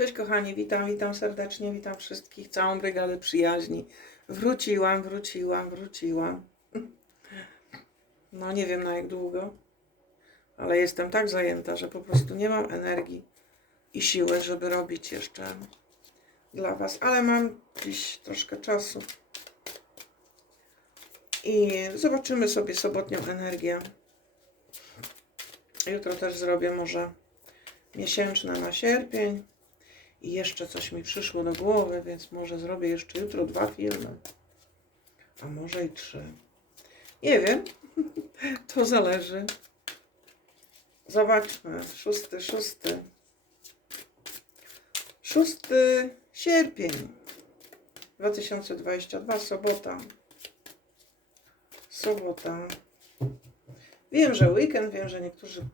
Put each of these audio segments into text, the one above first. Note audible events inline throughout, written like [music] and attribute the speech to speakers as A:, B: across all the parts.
A: Cześć kochani, witam, witam serdecznie, witam wszystkich, całą brygadę przyjaźni. Wróciłam, wróciłam, wróciłam. No nie wiem na jak długo, ale jestem tak zajęta, że po prostu nie mam energii i siły, żeby robić jeszcze dla Was, ale mam dziś troszkę czasu. I zobaczymy sobie sobotnią energię. Jutro też zrobię może miesięczne na sierpień. I jeszcze coś mi przyszło do głowy, więc może zrobię jeszcze jutro dwa filmy. A może i trzy. Nie wiem. [laughs] To zależy. Zobaczmy. Szósty, szósty. Szósty sierpień 2022, sobota. Sobota. Wiem, że weekend, wiem, że niektórzy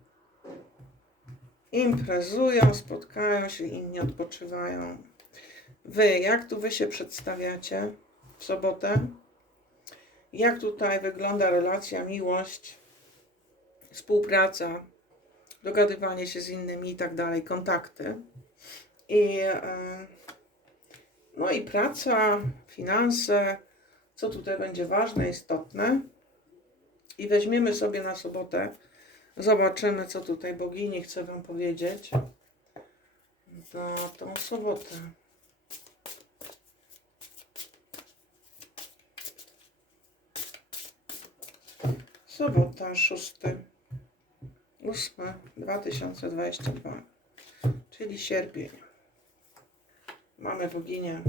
A: imprezują, spotkają się, inni odpoczywają. Wy, jak tu wy się przedstawiacie w sobotę? Jak tutaj wygląda relacja, miłość, współpraca, dogadywanie się z innymi i tak dalej, kontakty. I, e, no i praca, finanse, co tutaj będzie ważne, istotne. I weźmiemy sobie na sobotę Zobaczymy, co tutaj bogini chce Wam powiedzieć na tą sobotę. Sobota, 6, 8, 2022, czyli sierpień. Mamy boginię.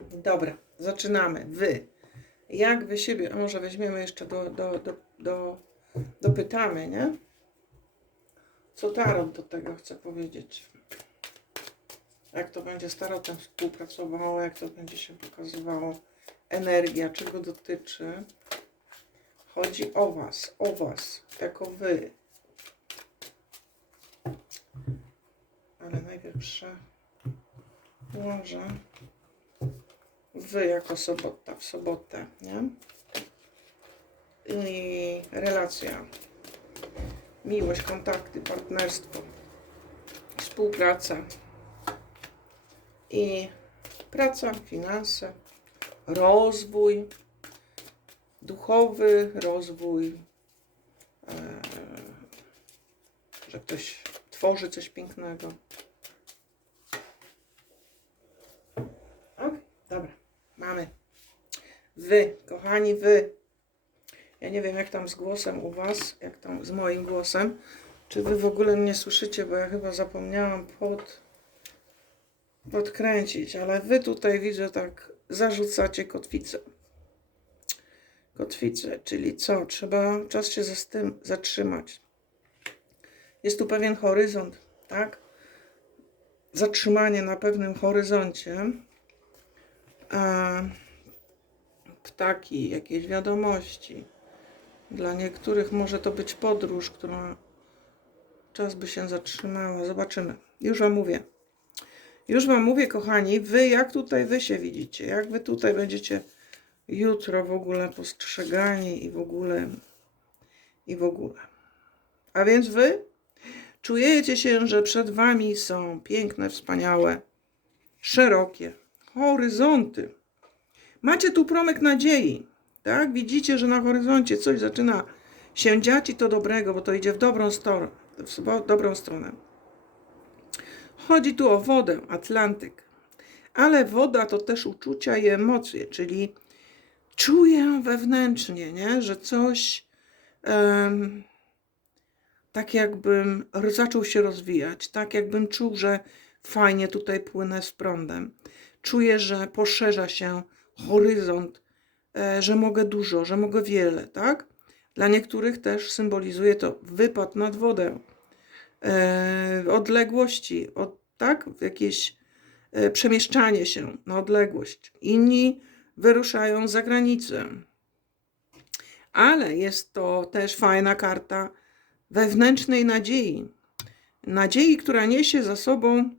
A: Dobra, zaczynamy. Wy. Jak wy siebie, a może weźmiemy jeszcze do, do, do, do dopytamy, nie? Co Tarot do tego chce powiedzieć? Jak to będzie z Tarotem współpracowało, jak to będzie się pokazywało, energia, czego dotyczy. Chodzi o Was, o Was, jako Wy. Ale najpierw przełożę Wy jako sobota, w sobotę, nie? I relacja, miłość, kontakty, partnerstwo, współpraca i praca, finanse, rozwój duchowy, rozwój, e, że ktoś tworzy coś pięknego. Dobra, mamy. Wy, kochani, wy ja nie wiem, jak tam z głosem u Was, jak tam z moim głosem. Czy Wy w ogóle mnie słyszycie, bo ja chyba zapomniałam pod, podkręcić, ale Wy tutaj widzę tak zarzucacie kotwicę. Kotwicę, czyli co? Trzeba czas się z tym zatrzymać. Jest tu pewien horyzont, tak? Zatrzymanie na pewnym horyzoncie. A ptaki, jakieś wiadomości dla niektórych może to być podróż, która czas by się zatrzymała. Zobaczymy. Już Wam mówię. Już Wam mówię, kochani, Wy jak tutaj Wy się widzicie, jak Wy tutaj będziecie jutro w ogóle postrzegani i w ogóle i w ogóle. A więc Wy czujecie się, że przed Wami są piękne, wspaniałe, szerokie horyzonty. Macie tu promyk nadziei. Tak? Widzicie, że na horyzoncie coś zaczyna się dziać i to dobrego, bo to idzie w dobrą, stronę, w dobrą stronę. Chodzi tu o wodę, Atlantyk. Ale woda to też uczucia i emocje, czyli czuję wewnętrznie, nie? że coś um, tak jakbym zaczął się rozwijać, tak jakbym czuł, że fajnie tutaj płynę z prądem. Czuję, że poszerza się horyzont że mogę dużo, że mogę wiele, tak? Dla niektórych też symbolizuje to wypad nad wodę, e, odległości, od, tak? Jakieś e, przemieszczanie się na odległość. Inni wyruszają za granicę. Ale jest to też fajna karta wewnętrznej nadziei. Nadziei, która niesie za sobą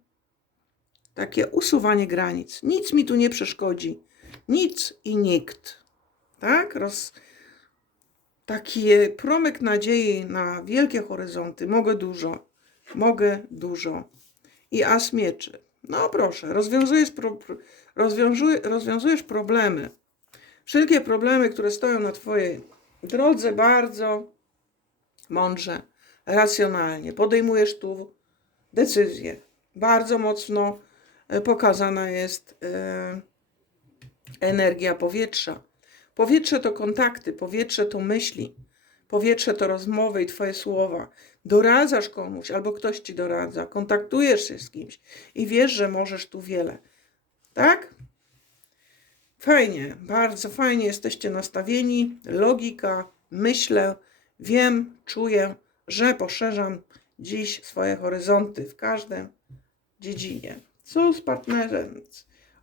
A: takie usuwanie granic. Nic mi tu nie przeszkodzi. Nic i nikt tak? Roz... Taki promyk nadziei na wielkie horyzonty. Mogę dużo, mogę dużo. i as mieczy. No proszę, rozwiązujesz, pro, rozwiązuj, rozwiązujesz problemy. Wszelkie problemy, które stoją na Twojej drodze, bardzo mądrze, racjonalnie. Podejmujesz tu decyzję. Bardzo mocno e, pokazana jest e, energia powietrza. Powietrze to kontakty, powietrze to myśli, powietrze to rozmowy i Twoje słowa. Doradzasz komuś, albo ktoś Ci doradza, kontaktujesz się z kimś i wiesz, że możesz tu wiele. Tak? Fajnie, bardzo fajnie jesteście nastawieni. Logika, myślę, wiem, czuję, że poszerzam dziś swoje horyzonty w każdym dziedzinie. Co z partnerem?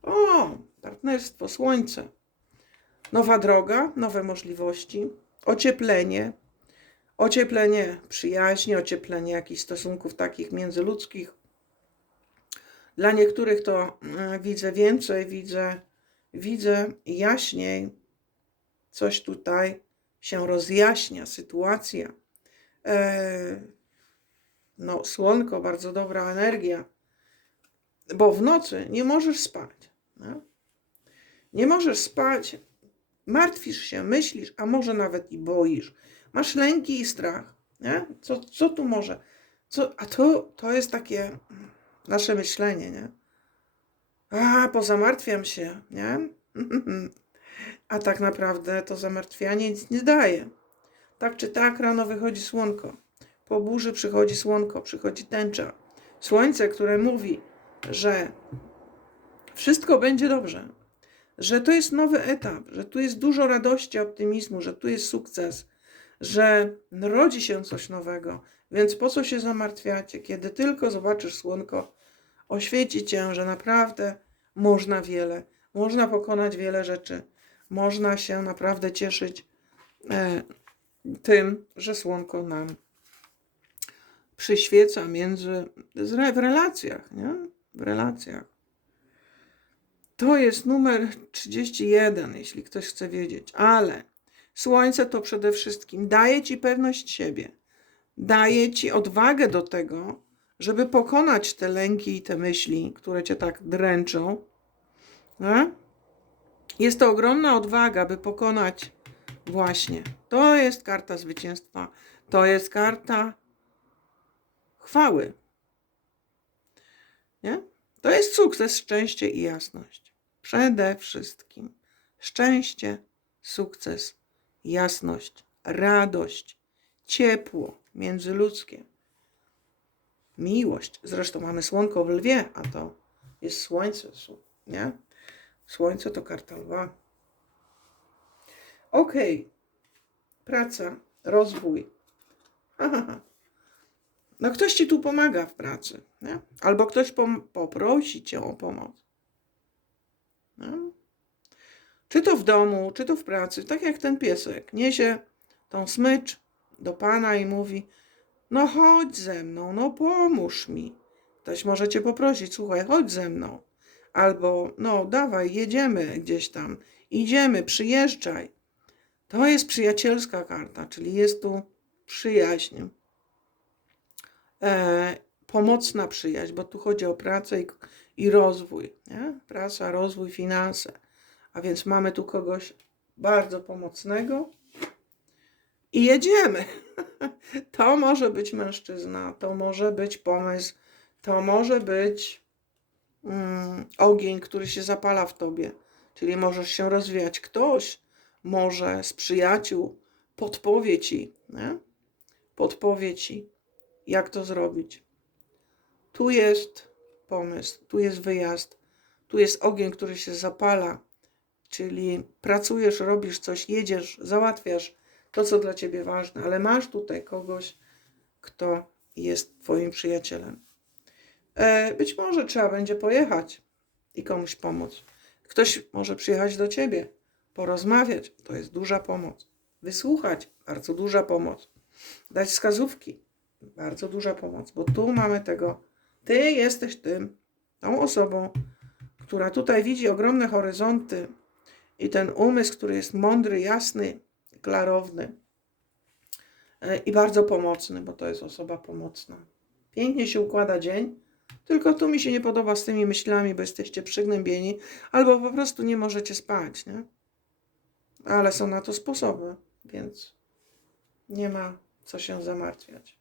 A: O, partnerstwo, słońce. Nowa droga, nowe możliwości, ocieplenie, ocieplenie przyjaźni, ocieplenie jakichś stosunków takich międzyludzkich. Dla niektórych to e, widzę więcej, widzę, widzę jaśniej. Coś tutaj się rozjaśnia, sytuacja. E, no, słonko, bardzo dobra energia, bo w nocy nie możesz spać. No? Nie możesz spać, martwisz się, myślisz, a może nawet i boisz. Masz lęki i strach. Nie? Co, co tu może? Co, a to, to jest takie nasze myślenie, nie? A, pozamartwiam się, nie? [laughs] A tak naprawdę to zamartwianie nic nie daje. Tak czy tak rano wychodzi słonko. Po burzy przychodzi słonko, przychodzi tęcza. Słońce, które mówi, że wszystko będzie dobrze, że to jest nowy etap, że tu jest dużo radości, optymizmu, że tu jest sukces, że rodzi się coś nowego. Więc po co się zamartwiacie, kiedy tylko zobaczysz słonko, oświeci cię, że naprawdę można wiele, można pokonać wiele rzeczy, można się naprawdę cieszyć e, tym, że słonko nam przyświeca między, w relacjach, nie? W relacjach. To jest numer 31, jeśli ktoś chce wiedzieć, ale słońce to przede wszystkim daje ci pewność siebie, daje ci odwagę do tego, żeby pokonać te lęki i te myśli, które cię tak dręczą. Jest to ogromna odwaga, by pokonać właśnie. To jest karta zwycięstwa, to jest karta chwały. Nie? To jest sukces, szczęście i jasność. Przede wszystkim szczęście, sukces, jasność, radość, ciepło międzyludzkie, miłość. Zresztą mamy słonko w lwie, a to jest słońce, nie? Słońce to karta lwa. Okej. Praca, rozwój. No ktoś ci tu pomaga w pracy, nie? albo ktoś poprosi cię o pomoc. No. Czy to w domu, czy to w pracy, tak jak ten piesek. Niesie tą smycz do pana i mówi: No chodź ze mną, no pomóż mi. Ktoś może cię poprosić: Słuchaj, chodź ze mną. Albo no, dawaj, jedziemy gdzieś tam, idziemy, przyjeżdżaj. To jest przyjacielska karta, czyli jest tu przyjaźń pomocna przyjaźń, bo tu chodzi o pracę i, i rozwój. Nie? Praca, rozwój, finanse. A więc mamy tu kogoś bardzo pomocnego i jedziemy. [laughs] To może być mężczyzna, to może być pomysł, to może być mm, ogień, który się zapala w tobie, czyli możesz się rozwijać. Ktoś może z przyjaciół podpowie ci, nie? podpowie ci, jak to zrobić. Tu jest pomysł, tu jest wyjazd, tu jest ogień, który się zapala, czyli pracujesz, robisz coś, jedziesz, załatwiasz to, co dla ciebie ważne, ale masz tutaj kogoś, kto jest twoim przyjacielem. E, być może trzeba będzie pojechać i komuś pomóc. Ktoś może przyjechać do ciebie, porozmawiać, to jest duża pomoc. Wysłuchać, bardzo duża pomoc. Dać wskazówki, bardzo duża pomoc, bo tu mamy tego. Ty jesteś tym, tą osobą, która tutaj widzi ogromne horyzonty i ten umysł, który jest mądry, jasny, klarowny e, i bardzo pomocny, bo to jest osoba pomocna. Pięknie się układa dzień, Tylko tu mi się nie podoba z tymi myślami, bo jesteście przygnębieni, albo po prostu nie możecie spać, nie? Ale są na to sposoby, więc nie ma co się zamartwiać.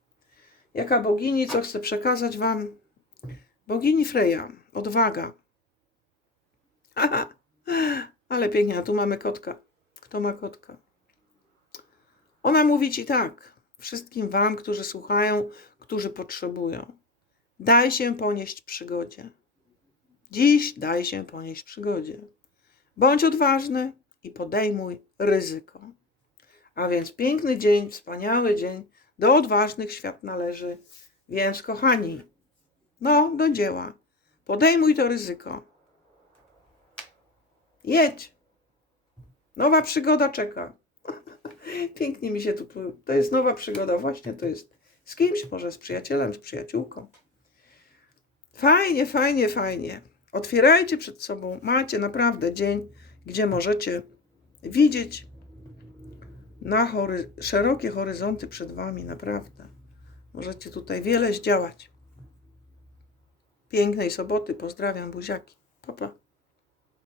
A: Jaka bogini, co chcę przekazać wam? Bogini Freja, odwaga. Aha, ale pięknie, a tu mamy kotka. Kto ma kotka? Ona mówi ci tak, wszystkim wam, którzy słuchają, którzy potrzebują. Daj się ponieść przygodzie. Dziś daj się ponieść przygodzie. Bądź odważny i podejmuj ryzyko. A więc piękny dzień, wspaniały dzień, do odważnych świat należy. Więc kochani, no do dzieła. Podejmuj to ryzyko. Jedź. Nowa przygoda czeka. [laughs] Pięknie mi się tu. To jest nowa przygoda, właśnie to jest z kimś, może z przyjacielem, z przyjaciółką. Fajnie, fajnie, fajnie. Otwierajcie przed sobą. Macie naprawdę dzień, gdzie możecie widzieć na szerokie horyzonty przed wami, naprawdę. Możecie tutaj wiele zdziałać. Pięknej soboty. Pozdrawiam, buziaki. Pa, pa.